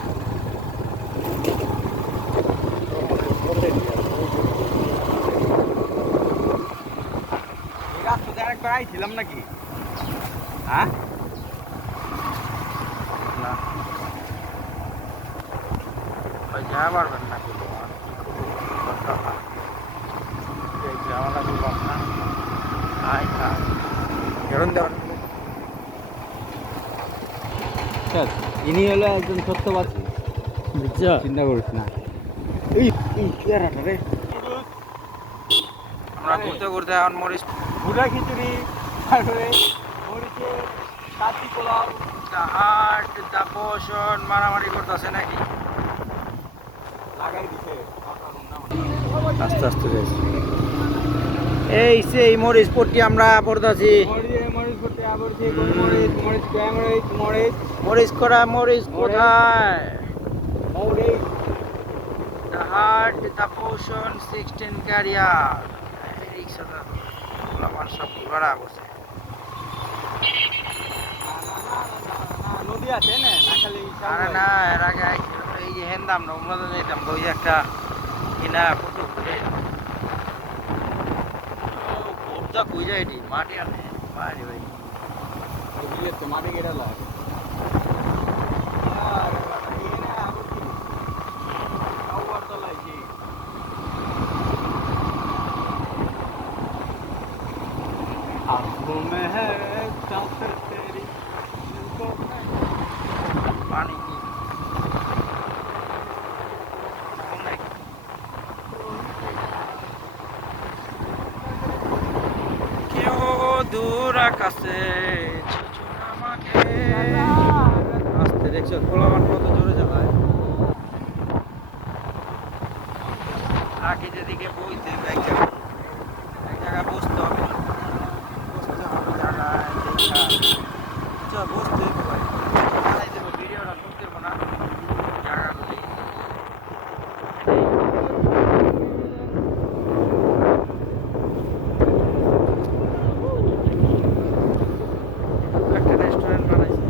রাস্তাতে আরেকবার আইছিলাম নাকি? হ্যাঁ, না ওই যা পারবেন না কি জামালা করলাম না। আয় খা এরকম দেওয়ার ইনি হলো একজন সত্যবাদী, বুঝছো? চিন্তা করিস না। এই পেয়ারাটা রে আমরা ঘুরতে ঘুরতে এখন মরিচ ভুড়া খিচুড়ি, তারপরে মরিচের কাচ্চি পোলাও। হাট দা পোষণ মারামারি করতেছে নাকি লাগাই দিছে আস্তে আস্তে যাইছে। এই সেই মরিচ পট্টি আমরা পড়তাছি। মরিচ করতে আবরছি মরিচ মরিচ মরিচ মরিচ মরিচ করা মরিচ কোথায়? মরিচ The Heart, the Potion, 16 Career. রিক্সাটা আমার সব ভাড়া করছে। নদী আছে না খালি আরে না এর আগে এই যে হেন্দাম না আমরা তো যেতাম ওই যে একটা কিনা কত করে কবজা কই যায় এটি মাটি আনে মারি ভাই বিলে তো মাটি কেটে লাগে आंखों में है सांस तेरी दिल को मैं পানি কি কেউ দূর আকাশে আমাকে আসতে দেখছো পোলামান কত জোরে চালায় আগে যেদিকে বইতে এক জায়গায় বসতে হবে জায়গায় দেখা বসতে হবে ভিডিওটা করতে হবে না জায়গাগুলি একটা রেস্টুরেন্ট বানাইছে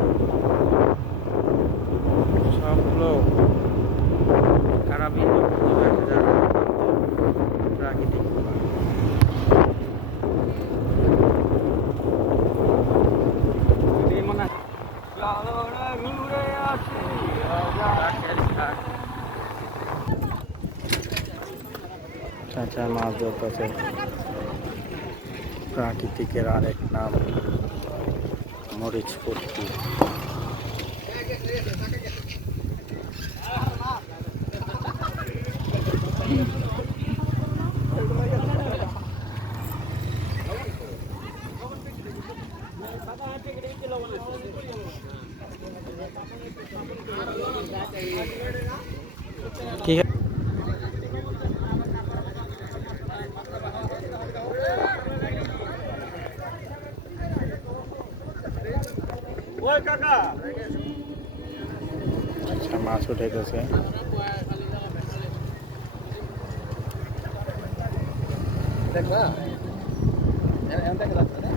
সবগুলো খারাপই একটা জায়গা প্রাকৃতিক চাচা মাছ ধরতেছে প্রাকৃতিকের আরেক নাম মরিচ পট্টি কি ওই কাকা আচ্ছা মাছ উঠাইতেছে দেখবা এমন দেখা যাচ্ছে না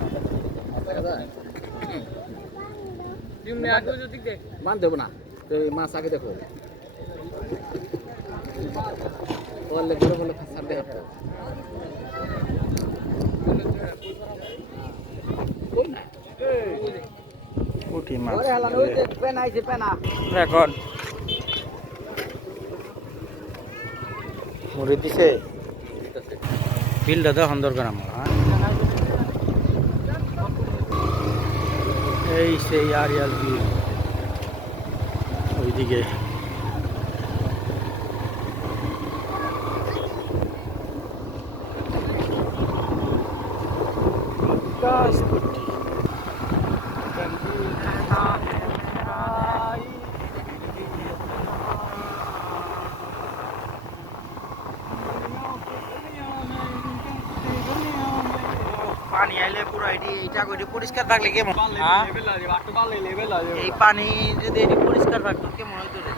দেখা যায় তুমি আগে যদি দেখ মান দেব না তো মাছ আগে দেখো বললে ঘুরে বলে ফাসার দেখ কোন না পুঁটি মাছ পেন আইছে পেনা এখন মুড়ি দিছে বিলটা তো সুন্দর করে আমার এই সেই আরিয়াল বিল ওইদিকে পানি আইলে পুরো এইটা করে পরিষ্কার থাকলে কেমন এই পানি যদি এটি পরিষ্কার থাকতো কেমন হইতো রে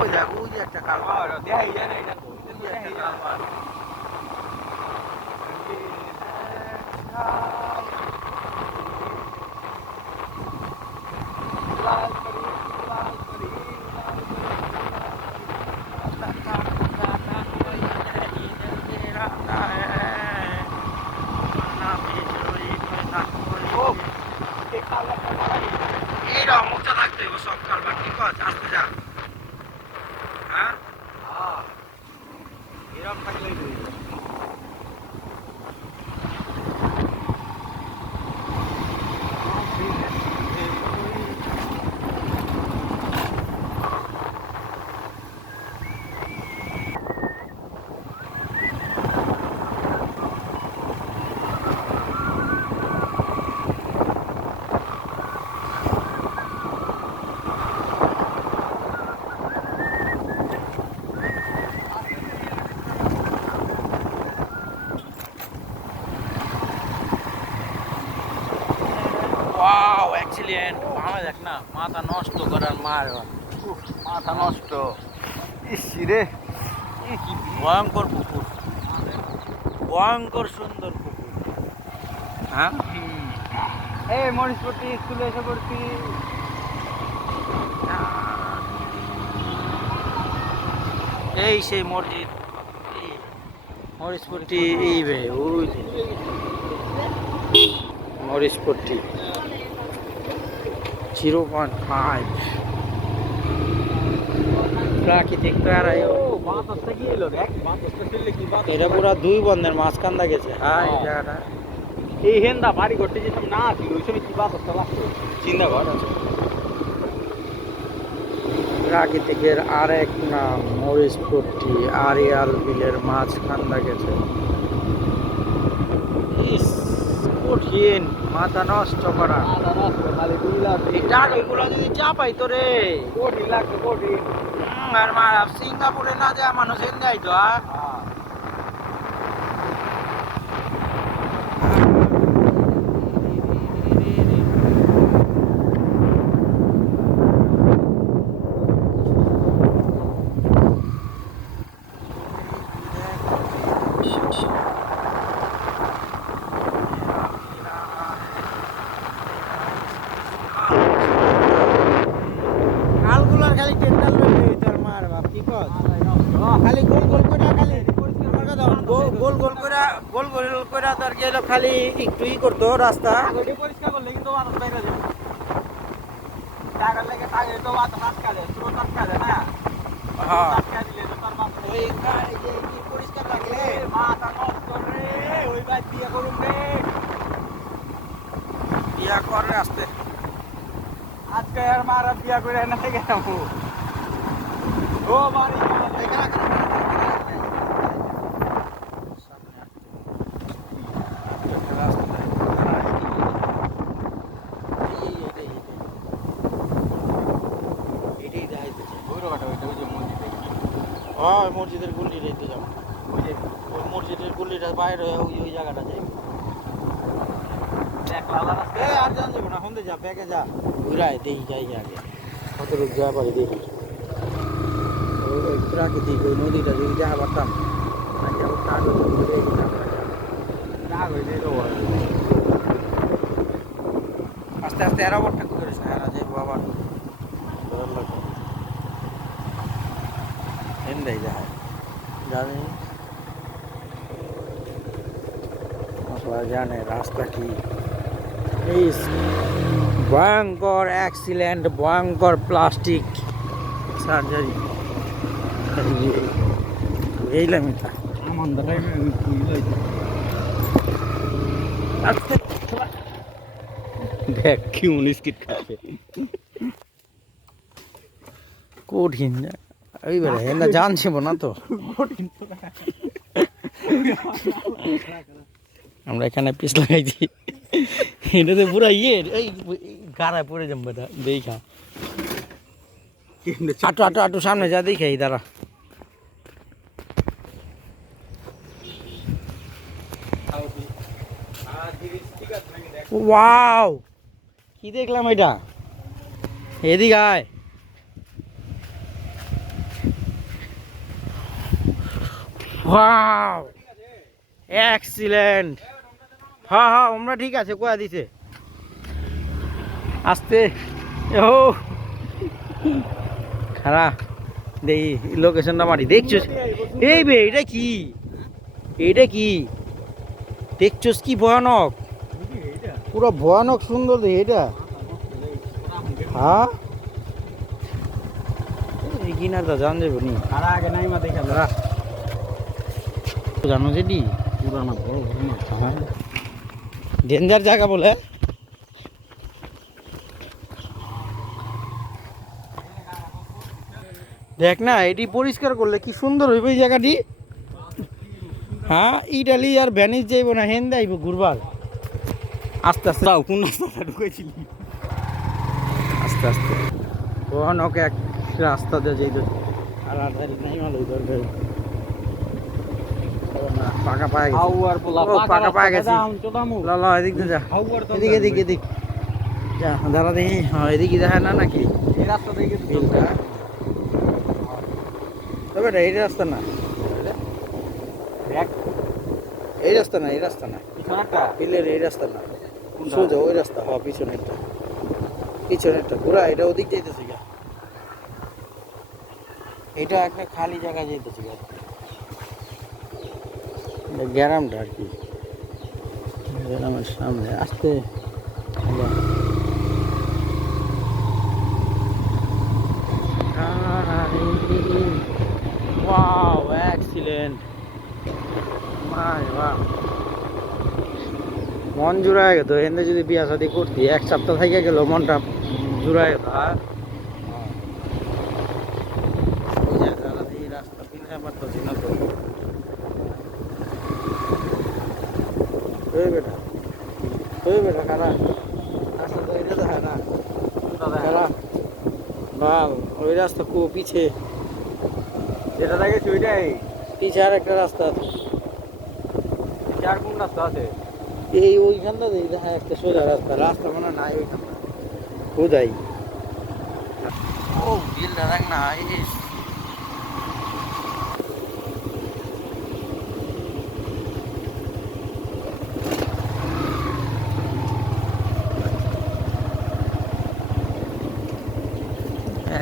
ওই দেখ ওই যে একটা কালভার দেখাই যায় না এটা একটা কালভার লাল সময় দেখ না মাথা নষ্ট করার মার উফ, মাথা নষ্ট। ইস রে, কি ভয়ঙ্কর পুকুর, ভয়ঙ্কর সুন্দর পুকুর। হ্যাঁ এই মরিচপট্টি স্কুলে এসে পড়ছি। এই সেই মসজিদ মরিচপট্টি, এই বে ওই যে মরিচপট্টি 0.5 প্রাকৃতিক প্যারায়। বাতাসটা কি এলো দেখ, বাতাসটা ফেললে কি বাতাস? এটা পুরা দুই বন্ধের মাঝখানটা গেছে। হ্যাঁ এই জায়গাটা এই হেন্দা বাড়ি করতে যেতাম না, ছিল ওই সময় কি বাতাসটা লাগতো। চিন্তা কর। প্রাকৃতিকের আরেক নাম মরিচপট্টি, আরিয়াল বিলের মাঝখানটা গেছে। ইস, কঠিন, মাথা নষ্ট করা। মাথা নষ্ট, খালি দুই লাখ। এই টাকাগুলো যদি চাপাই তো রে, কোটি লাগতো, কোটি। আর মা সিঙ্গাপুরে না যায় মানুষ এনে যাইতো। আর আলগুলার খালি টেন্ডাল রয়ে তোর মার বাপ কি কস, খালি গোল গোল করে খালি গোল গোল করে গোল গোল করে তোর গেল খালি একটু ই করতো রাস্তা। আগে পরিষ্কার করলে কিন্তু বাতাস বাইরে যাবে। টাকার লেগে টাকা তো বাতাস আটকা যায়, স্রোত আটকা যায় না। হ্যাঁ আটকা দিলে তো তার বাতাস ওই যে কি পরিষ্কার লাগলে মাথা নষ্ট রে, ওই ভাই বিয়ে করুন রে। বিয়া করে আসতে আজকে আর মারা বিয়া করে না গেলাম। ও বাড়ি মসজিদের গুল্লি রেখে যাবো, ওই মসজিদের গুল্লিটা বাইরে ওই ওই জায়গাটা যাই। আর জান যাবো না, সন্ধে যা ব্যাগে যা ঘুরায় দেখি যাই আগে কত রূপ যাওয়া পারি দেখি। ওই প্রাকৃতিক ওই নদীটা যদি দেখা পারতাম আস্তে আস্তে এরা বটটা করিস না, এরা যে বাবা ডর লাগবে এন্দাই যায় জানি মশলা জানে রাস্তা কি। এই ভয়ঙ্কর অ্যাক্সিডেন্ট, ভয়ঙ্কর প্লাস্টিক সার্জারি এইলাম এটা দেখ কি উনিস্কিট খাবে কঠিন এইবারে এলা জানছিব না তো। আমরা এখানে পিস লাগাইছি, এটাতে পুরা ইয়ে এই গাড়ায় পড়ে যাবো এটা দেখা। আটু আটু আটু সামনে যা দেখে এই দাঁড়া। ওয়াও কি দেখলাম এটা, এদিকে আয়। Wow excellent. হ্যাঁ হ্যাঁ আমরা ঠিক আছে কোয়া দিছে আসতে। ও খারাপ দেখি লোকেশনটা মারি দেখছিস। এই বে এটা কি, এইটা কি দেখছিস কি ভয়ানক, পুরো ভয়ানক সুন্দর দেখি এটা। হ্যাঁ এই কিনারটা জান যাবো নি আগে নাই মা দেখা জানো যেটি পুরা না বড় বড় মাছ। হ্যাঁ ডেঞ্জার জায়গা বলে। দেখ না এটি পরিষ্কার করলে কি সুন্দর হইবে এই জায়গাটি। হ্যাঁ ইটালি আর ভ্যানিস যাইব না, হেন যাইব ঘুরবার। আস্তে আস্তে তাও কোন রাস্তাটা ঢুকেছিলি? আস্তে আস্তে ভয়ানক এক রাস্তা দিয়ে যাই তো আর আধারি নাই ভালো দরকার না পাকা পায়ে গেছি। হাউয়ার পোলা ও, পাকা পায়ে গেছি। চোদামু ল ল এদিক দিয়ে যা, হাউয়ার তো এদিক এদিক এদিক যা দাঁড়া দেখি, হ্যাঁ এদিকে দেখা না নাকি এই রাস্তা থেকে কিন্তু বিলটা? তবে এটা এই রাস্তা না, দেখ এই রাস্তা না, এই রাস্তা না, পিছনে একটা বিলের এই রাস্তা না, কোনটা? সোজা ওই রাস্তা, হ্যাঁ পিছনেরটা, পিছনেরটা ঘুরা, এটা ওদিক যাইতেছে গা, এটা একটা খালি জায়গা যাইতেছে গা, এটা গ্রামটা আর কি, গ্রামের সামনে আসতে ওয়াও এক্সিলেন্ট, মন জুড়ায় গেত এখানে যদি বিয়া শাদি করতি, এক সপ্তাহ থেকে গেল মনটা জুড়ায় গেত। আর ওই যে দাদা এই রাস্তা কিনে পারতেছি না তো, ওই বেটা, ওই বেটা কারা রাস্তা তো এটা দেখা না, কারা বাল ওই রাস্তা কো পিছে, যেটা দেখেছি ওইটাই। পিছে আর একটা রাস্তা আছে, চার কোন রাস্তা আছে? এই ওইখানটা দেখা একটা সোজা রাস্তা, রাস্তা মনে নাই ওইখানটা কোথায়। ও বিলটা দেখ না,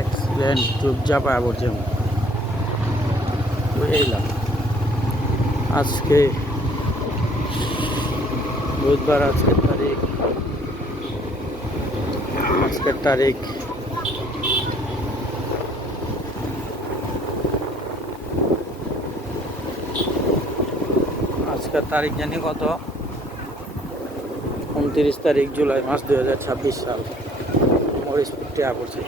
এক্সিলেন্ট চুপ চাপা পড়ছে। এলাম আজকে বুধবার, আজকের তারিখ, আজকের তারিখ আজকের তারিখ জানি কত, 29 তারিখ জুলাই মাস 2026 সাল। মরিচ পিঠে পড়ছে।